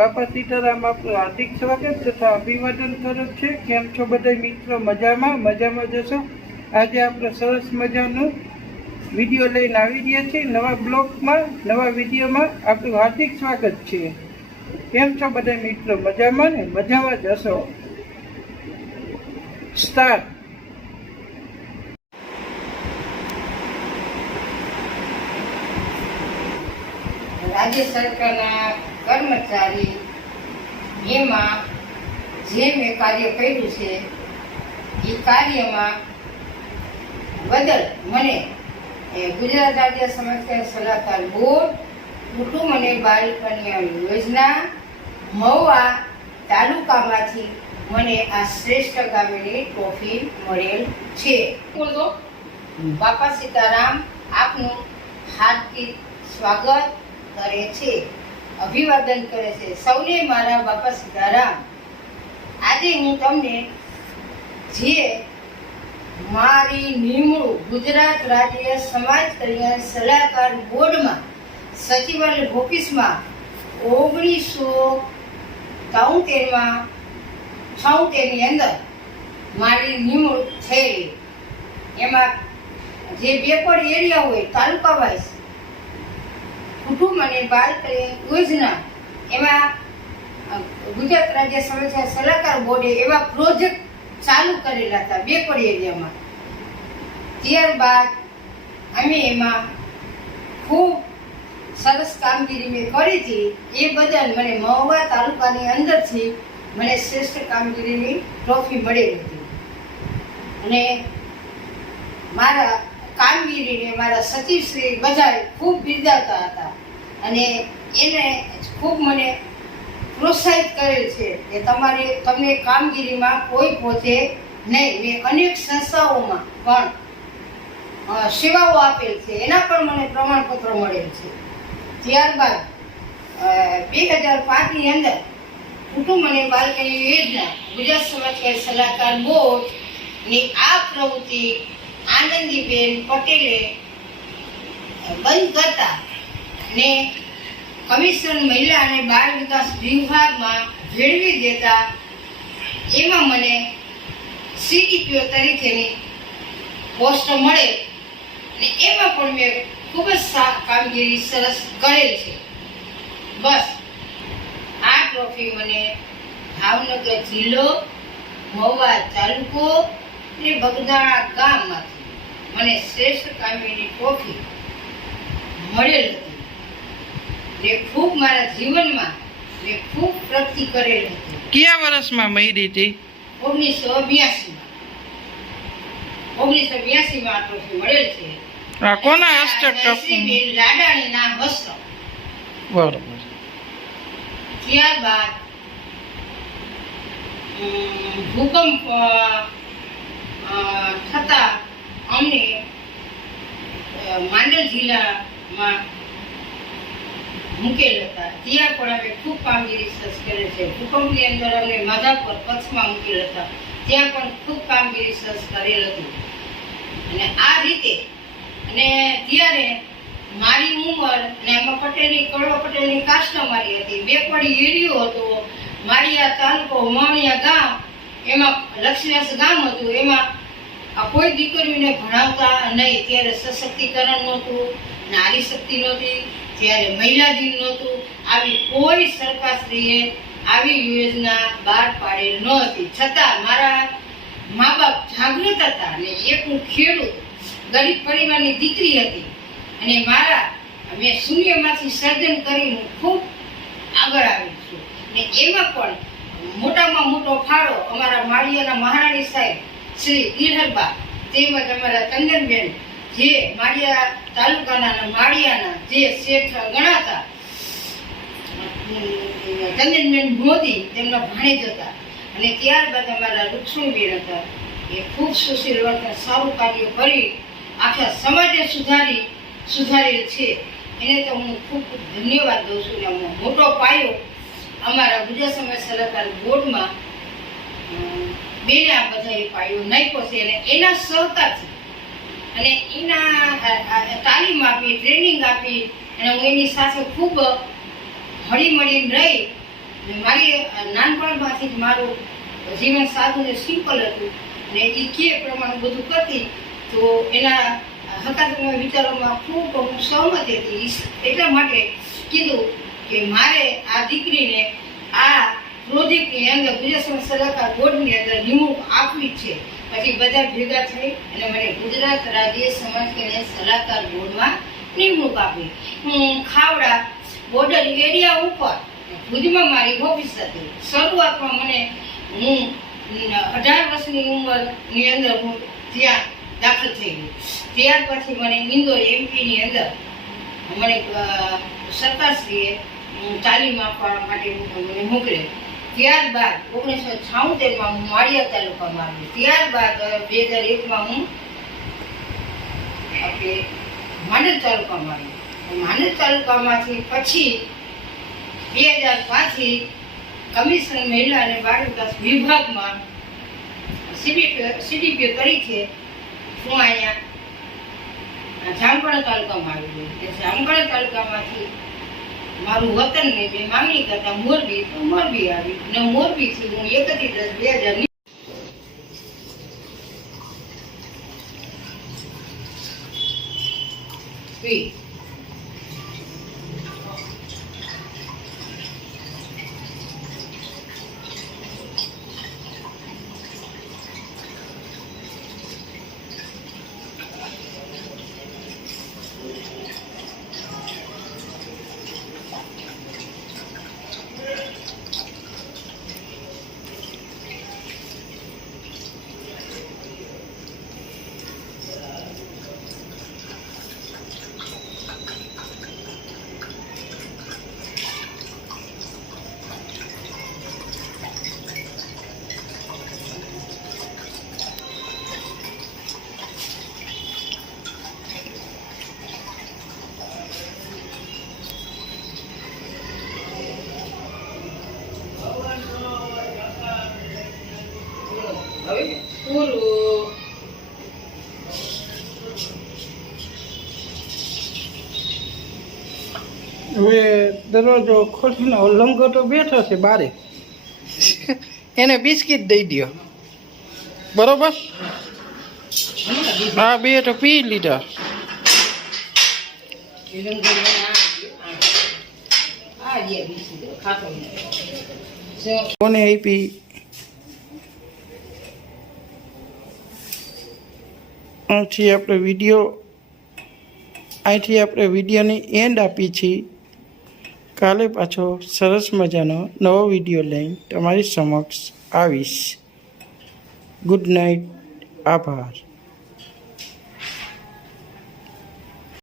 બાપા સીતારામ આપનું હાર્દિક સ્વાગત તથા અભિવાદન કરું છે। કેમ છો બધા મિત્રો? મજામાં જશો। આજે આપણે સરસ મજાનું વિડીયો લઈને આવી રહ્યા છીએ। નવા બ્લોગમાં નવા વિડીયોમાં આપનું હાર્દિક સ્વાગત છે। કેમ છો બધા મિત્રો? મજામાં ને? મજામાં જશો। સ્ટાર્ટ। રાજ્ય સરકારના કર્મચારી એમાં જે મેં કાર્ય કર્યું છે એ કાર્યમાં બદલ મને ગુજરાત રાજ્ય સમાજ સલાહકાર બોર્ડ કુટુંબ અને બાળ કલ્યાણ યોજના મહુવા તાલુકામાંથી મને આ શ્રેષ્ઠ કામની ટ્રોફી મળેલ છે। બાપા સીતારામ આપનું હાર્દિક સ્વાગત કરે છે, અભિવાદન કરે છે। સૌને મારા બાપા સીતારામ। આજે હું તમને જે મારી નિમણૂક ગુજરાત રાજ્ય સમાજ કલ્યાણ સલાહકાર બોર્ડમાં સચિવાલય ઓફિસમાં 1976 ની અંદર મારી નિમણૂક થયેલી, એમાં જે બેકવર્ડ એરિયા હોય તાલુકા વાઇઝ કુટુંબ અને બાળ કલ્યાણ યોજના એમાં ગુજરાત રાજ્ય સમાજ સલાહકાર બોર્ડે એવા પ્રોજેક્ટ ચાલુ કરેલા હતા બેકવર્ડ એરિયામાં। ત્યારબાદ અમે એમાં ખૂબ સરસ કામગીરી મેં કરી હતી। એ બદલ મને મહુવા તાલુકાની અંદરથી મને શ્રેષ્ઠ કામગીરીની ટ્રોફી મળેલી હતી અને મારા કામગીરીને મારા સચિવશ્રી બધા ખૂબ બિરદાવતા હતા અને એને ખૂબ મને પ્રોત્સાહિત કરેલ છે કે તમને કામગીરીમાં કોઈ પહોંચે નહીં। મેં અનેક સંસ્થાઓમાં પણ સેવાઓ આપેલ છે, એના પણ મને પ્રમાણપત્ર મળેલ છે। ત્યારબાદ 2005 ની અંદર કુટુંબ અને બાળ કલ્યાણ યોજના ગુજરાત સમાજ સલાહકાર બોર્ડની આ પ્રવૃત્તિ આનંદીબેન પટેલે બંધ કરતા ને કમિશન મહિલા અને બાળ વિકાસ વિભાગમાં ભેળવી દેતા એમાં મને સીડીપીઓ તરીકેની પોસ્ટ મળે અને એમાં પણ મેં ખૂબ જ કામગીરી સરસ કરેલ છે। બસ આ ટ્રોફી મને ભાવનગર જિલ્લો, મહુવા તાલુકો ને બગદાણા ગામમાંથી મને શ્રેષ્ઠ કામગીરી ટ્રોફી મળેલ હતી ને ખૂબ મારા જીવનમાં મેં ખૂબ પ્રગતિ કરેલ હતી। કયા વર્ષમાં મળી હતી? 1982 માં આ ટ્રોફી મળેલ છે। આ કોના હસ્તક? લાડાણીના હસ્તક। બરોબર। ત્યારબાદ ભૂકંપ થતા અમને માંડલ જિલ્લામાં મૂકેલ હતા, ત્યાં પણ અમે ખૂબ કામગીરી સરસ કરેલ છે। ભૂકંપની અંદર અમને માધાપર કચ્છમાં મૂકેલ હતા, ત્યાં પણ ખૂબ કામગીરી સરસ કરેલ હતી અને આ રીતે અને ત્યારે મારી ઉંમર ને એમાં કડવા પટેલની કાસ્ટ મારી હતી, બેકવર્ડ એરિયો હતો માળિયા તાલુકો, માળિયા ગામ, એમાં લક્ષ્મીનાથ ગામ હતું, એમાં કોઈ દીકરીઓને ભણાવતા નહીં। ત્યારે સશક્તિકરણ નહોતું, નારી શક્તિ નહોતી, ત્યારે મહિલા દિન નહોતું, આવી કોઈ સરકારશ્રીએ આવી યોજના બહાર પાડેલ નહોતી। છતાં મારા મા બાપ જાગૃત હતા અને એક હું ખેડૂત ગરીબ પરિવારની દીકરી હતી અને મેં શૂન્યમાંથી સર્જન કરીને ખૂબ આગળ આવી છું ને એમાં પણ મોટામાં મોટો ફાળો અમારા માળિયાના મહારાણી સાહેબ શ્રી ગિરહરબા તેમજ અમારા ચંદનબેન જે માળિયા તાલુકાના માળિયાના જે શેઠ ગણાતા ચંદનબેન મોદી તેમના ભાણેજ હતા અને ત્યારબાદ અમારા રૂક્ષ્મણીબેન હતા। એ ખૂબ સુશીલ વર્તન સારું કાર્ય કરી આખા સમાજને સુધારેલ છે, એને તો હું ખૂબ ધન્યવાદ દઉં છું। અને મોટો પાયો અમારા ગુજરાત સમાજ સલાહકાર બોર્ડમાં બેને આ બધા પાયો નાખ્યો છે અને એના સહકારથી અને એના તાલીમ આપી, ટ્રેનિંગ આપી અને હું એની સાથે ખૂબ હળી મળીને રહી અને મારી નાનપણમાંથી જ મારું જીવન સાદું ને સિમ્પલ હતું અને એ કે પ્રમાણે બધું કરતી તો એના હકારાત્મક વિચારોમાં ખૂબ હું સહમત હતી. એટલા માટે કીધું કે મારે આ દીકરીને આ પ્રોજેક્ટની અંદર ગુજરાત સમાજ સલાહકાર બોર્ડની અંદર નિમણૂક આપવી જ છે. પછી બધા ભેગા થઈ અને મને ગુજરાત રાજ્ય સમાજ કલ્યાણ સલાહકાર બોર્ડમાં નિમણૂક આપી. હું ખાવડા બોર્ડર એરિયા ઉપર ભુજમાં મારી ઓફિસ હતી. શરૂઆતમાં હું 18 વર્ષની ઉંમરની અંદર હું ત્યાં દાખલ થઈ ગઈ. ત્યાર પછી મને ઇન્દોર એમપીની અંદર મને સરકારશ્રીએ તાલીમ આપવા માટે મને મોકલે. ત્યારબાદ 1976માં હું માળિયા તાલુકામાં આવી. ત્યારબાદ 2001માં હું આપણે માંડલ તાલુકામાં આવી. માંડલ તાલુકામાંથી પછી 2005થી કમિશનર મહિલા અને બાળ વિકાસ વિભાગમાં સીડીપીઓ તરીકે હું અહીંયા જામગઢ તાલુકામાં આવી ગઈ. જામગઢ તાલુકામાંથી મારું વતન ને મેં માંગણી કરતા મોરબી આવી અને મોરબીથી હું 31/10/2000 પૂરું. હવે દરવાજો ખોલીને લંગોટો બેઠો છે બારે, એને બિસ્કિટ દઈ દો, બરોબર? હા, બે તો પી લીધા. કોને આપી? અહીંથી આપણે વિડીયોની એન્ડ આપી છીએ. કાલે પાછો સરસ મજાનો નવો વિડીયો લઈને તમારી સમક્ષ આવીશ. Good night. આભાર.